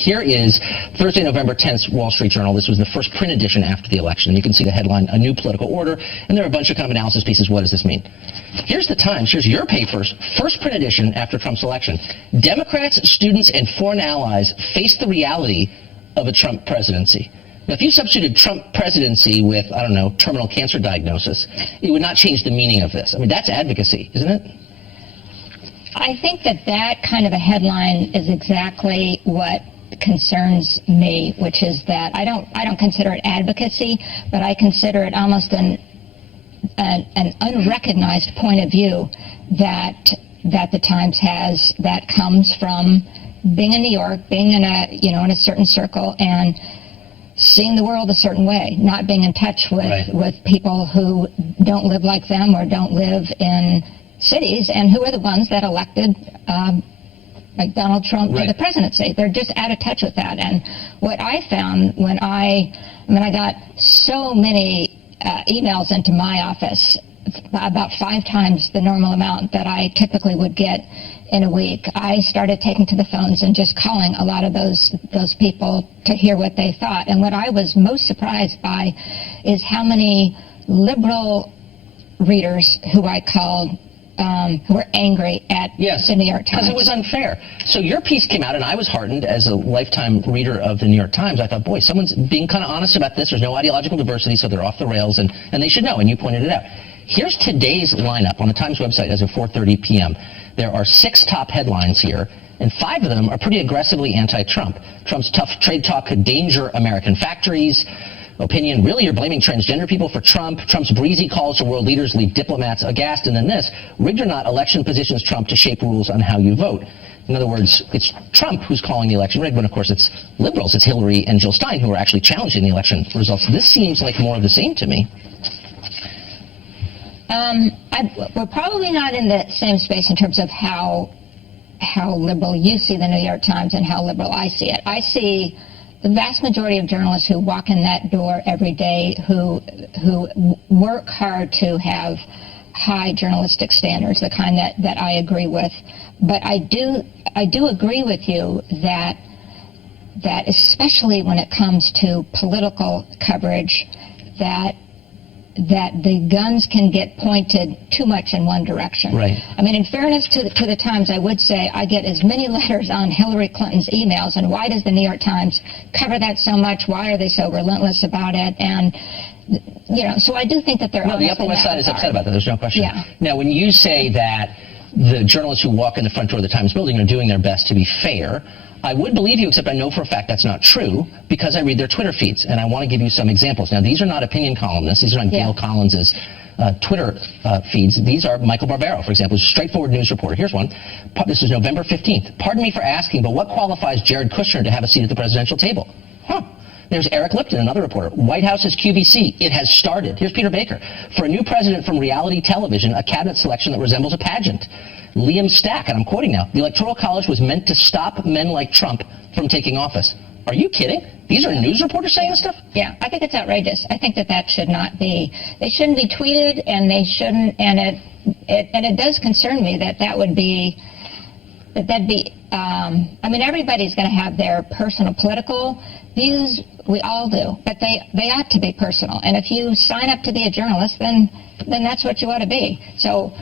Here is Thursday, November 10th, Wall Street Journal. This was the first print edition after the election. You can see the headline, A New Political Order, and there are a bunch of kind of analysis pieces. What does this mean? Here's the Times. Here's your paper's first print edition after Trump's election. Democrats, students, and foreign allies face the reality of a Trump presidency. Now, if you substituted Trump presidency with, I don't know, terminal cancer diagnosis, it would not change the meaning of this. I mean, that's advocacy, isn't it? I think that kind of a headline is exactly what concerns me, which is that I don't consider it advocacy, but I consider it almost an unrecognized point of view that the Times has, that comes from being in New York, being in a certain circle, and seeing the world a certain way, not being in touch with people who don't live like them or don't live in cities, and who are the ones that elected like Donald Trump to the presidency. They're just out of touch with that. And what I found when I got so many emails into my office, about 5 times the normal amount that I typically would get in a week. I started taking to the phones and just calling a lot of those people to hear what they thought. And what I was most surprised by is how many liberal readers who I called who were angry at the New York Times. Because it was unfair. So your piece came out, and I was heartened as a lifetime reader of the New York Times. I thought, boy, someone's being kind of honest about this. There's no ideological diversity, so they're off the rails, and they should know, and you pointed it out. Here's today's lineup on the Times website as of 4:30 p.m. There are 6 top headlines here, and 5 of them are pretty aggressively anti-Trump. Trump's tough trade talk could danger American factories. Opinion, really, you're blaming transgender people for Trump. Trump's breezy calls to world leaders leave diplomats aghast. And then this, rigged or not, election positions Trump to shape rules on how you vote. In other words, it's Trump who's calling the election rigged, when, of course, it's liberals. It's Hillary and Jill Stein who are actually challenging the election results. This seems like more of the same to me. We're probably not in the same space in terms of how liberal you see the New York Times and how liberal I see it. I see the vast majority of journalists who walk in that door every day, who work hard to have high journalistic standards, the kind that I agree with. But I do agree with you that especially when it comes to political coverage, that the guns can get pointed too much in one direction. Right. I mean, in fairness to the Times, I would say I get as many letters on Hillary Clinton's emails, and why does the New York Times cover that so much? Why are they so relentless about it? And, so I do think that they're the Upper West Side is upset about that. There's no question. Yeah. Now, when you say that the journalists who walk in the front door of the Times building are doing their best to be fair, I would believe you, except I know for a fact that's not true, because I read their Twitter feeds, and I want to give you some examples. Now, these are not opinion columnists. These are not Gail Collins's Twitter feeds. These are Michael Barbero, for example, who's a straightforward news reporter. Here's one. This is November 15th. Pardon me for asking, but what qualifies Jared Kushner to have a seat at the presidential table? There's Eric Lipton, another reporter. White House's QVC. It has started. Here's Peter Baker. For a new president from reality television, a cabinet selection that resembles a pageant. Liam Stack, and I'm quoting now, the Electoral College was meant to stop men like Trump from taking office. Are you kidding? These are news reporters saying this stuff? Yeah, I think it's outrageous. I think that should not be. They shouldn't be tweeted, and they shouldn't. And it does concern me that'd be. I mean, everybody's going to have their personal political views. We all do, but they ought to be personal. And if you sign up to be a journalist, then that's what you ought to be. So.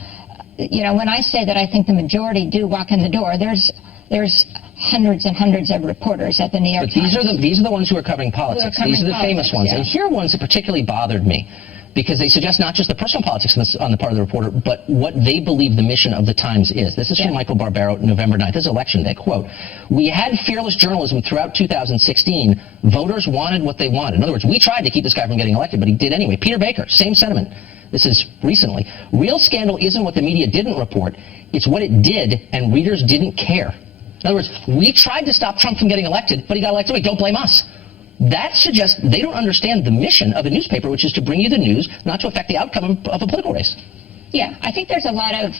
When I say that I think the majority do walk in the door, there's hundreds and hundreds of reporters at the New York Times. These are the ones who are covering politics. These are the famous ones. Yeah. And here are ones that particularly bothered me, because they suggest not just the personal politics on the part of the reporter, but what they believe the mission of the Times is. This is from Michael Barbero, November 9th. This is Election Day. Quote, "We had fearless journalism throughout 2016. Voters wanted what they wanted." In other words, we tried to keep this guy from getting elected, but he did anyway. Peter Baker, same sentiment. This is recently. "Real scandal isn't what the media didn't report. It's what it did, and readers didn't care." In other words, we tried to stop Trump from getting elected, but he got elected. Wait, don't blame us. That suggests they don't understand the mission of a newspaper, which is to bring you the news, not to affect the outcome of a political race. Yeah, I think there's a lot of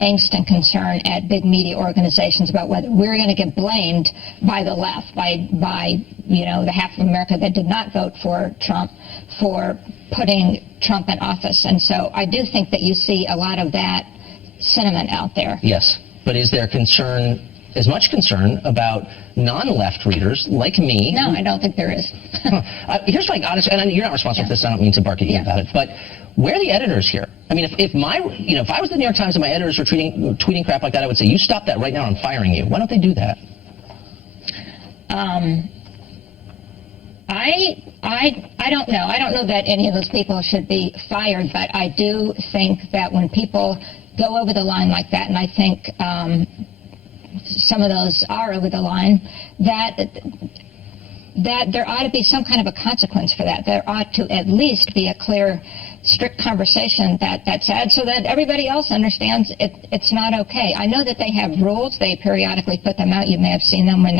angst and concern at big media organizations about whether we're going to get blamed by the left, by the half of America that did not vote for Trump, for putting Trump in office. And so I do think that you see a lot of that sentiment out there. Yes, but is there concern as much concern about non-left readers like me. No, I don't think there is. Here's my honest, and you're not responsible for this, I don't mean to bark at you about it, but where are the editors here? I mean, if I was the New York Times and my editors were tweeting crap like that, I would say, you stop that right now, I'm firing you. Why don't they do that? I don't know. I don't know that any of those people should be fired, but I do think that when people go over the line like that, and I think some of those are over the line, that there ought to be some kind of a consequence for that. There ought to at least be a clear, strict conversation that's had so that everybody else understands it's not okay. I know that they have rules. They periodically put them out. You may have seen them when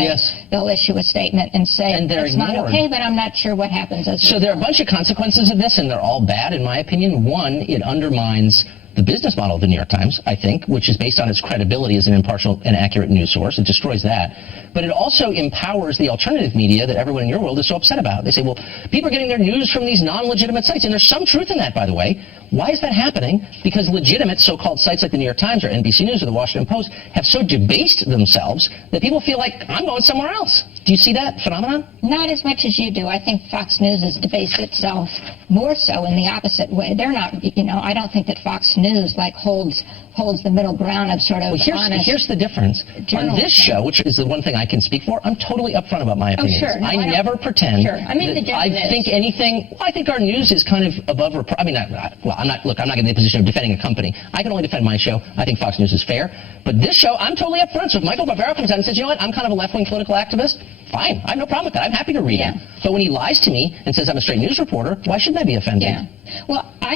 they'll issue a statement and say it's not okay, but I'm not sure what happens as So there are a bunch of consequences of this, and they're all bad, in my opinion. One, it undermines the business model of the New York Times, I think, which is based on its credibility as an impartial and accurate news source. It destroys that. But it also empowers the alternative media that everyone in your world is so upset about. They say, well, people are getting their news from these non-legitimate sites. And there's some truth in that, by the way. Why is that happening? Because legitimate so-called sites like the New York Times or NBC News or the Washington Post have so debased themselves that people feel like, I'm going somewhere else. Do you see that phenomenon? Not as much as you do. I think Fox News has debased itself more so in the opposite way. They're not, I don't think that Fox News holds the middle ground of sort of honest. Here's the difference. Journalism. On this show, which is the one thing I can speak for, I'm totally upfront about my opinions. Sure. No, I never pretend that I think anything. Well, I think our news is kind of above. I'm not going to be in the position of defending a company. I can only defend my show. I think Fox News is fair. But this show, I'm totally upfront. So if Michael Barbero comes out and says, you know what, I'm kind of a left-wing political activist, fine. I have no problem with that. I'm happy to read it. But when he lies to me and says I'm a straight news reporter, why shouldn't I be offended? Yeah. Well, I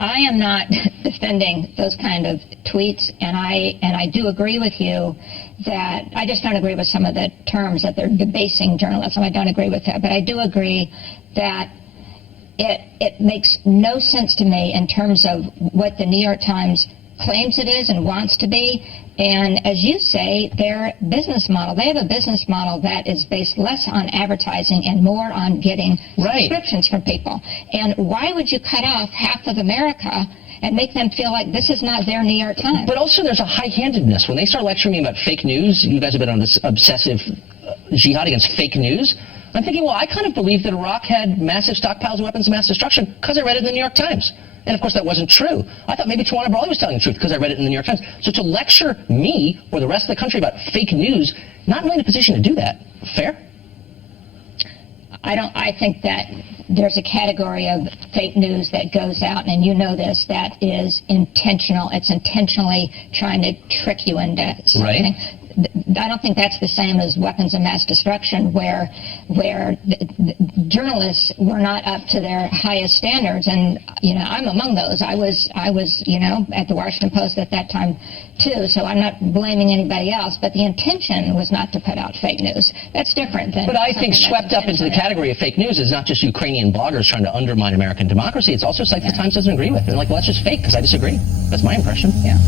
am not defending those kind of tweets, and I do agree with you that I just don't agree with some of the terms that they're debasing journalism. I don't agree with that, but I do agree that it makes no sense to me in terms of what the New York Times claims it is and wants to be. And as you say, their business model, they have a business model that is based less on advertising and more on getting subscriptions from people. And why would you cut off half of America and make them feel like this is not their New York Times? But also there's a high-handedness. When they start lecturing me about fake news, you guys have been on this obsessive jihad against fake news, I'm thinking, well, I kind of believe that Iraq had massive stockpiles of weapons of mass destruction because I read it in the New York Times. And, of course, that wasn't true. I thought maybe Tawana Brawley was telling the truth because I read it in the New York Times. So to lecture me or the rest of the country about fake news, not really in a position to do that. Fair? I think that there's a category of fake news that goes out, and you know this, that is intentional. It's intentionally trying to trick you into something. Right. I don't think that's the same as weapons of mass destruction, where journalists were not up to their highest standards, and I'm among those. I was at the Washington Post at that time too, so I'm not blaming anybody else. But the intention was not to put out fake news. That's different than. But I think swept up into the category of fake news is not just Ukrainian bloggers trying to undermine American democracy. It's also sites the Times doesn't agree with. They're like, well, that's just fake because I disagree. That's my impression. Yeah.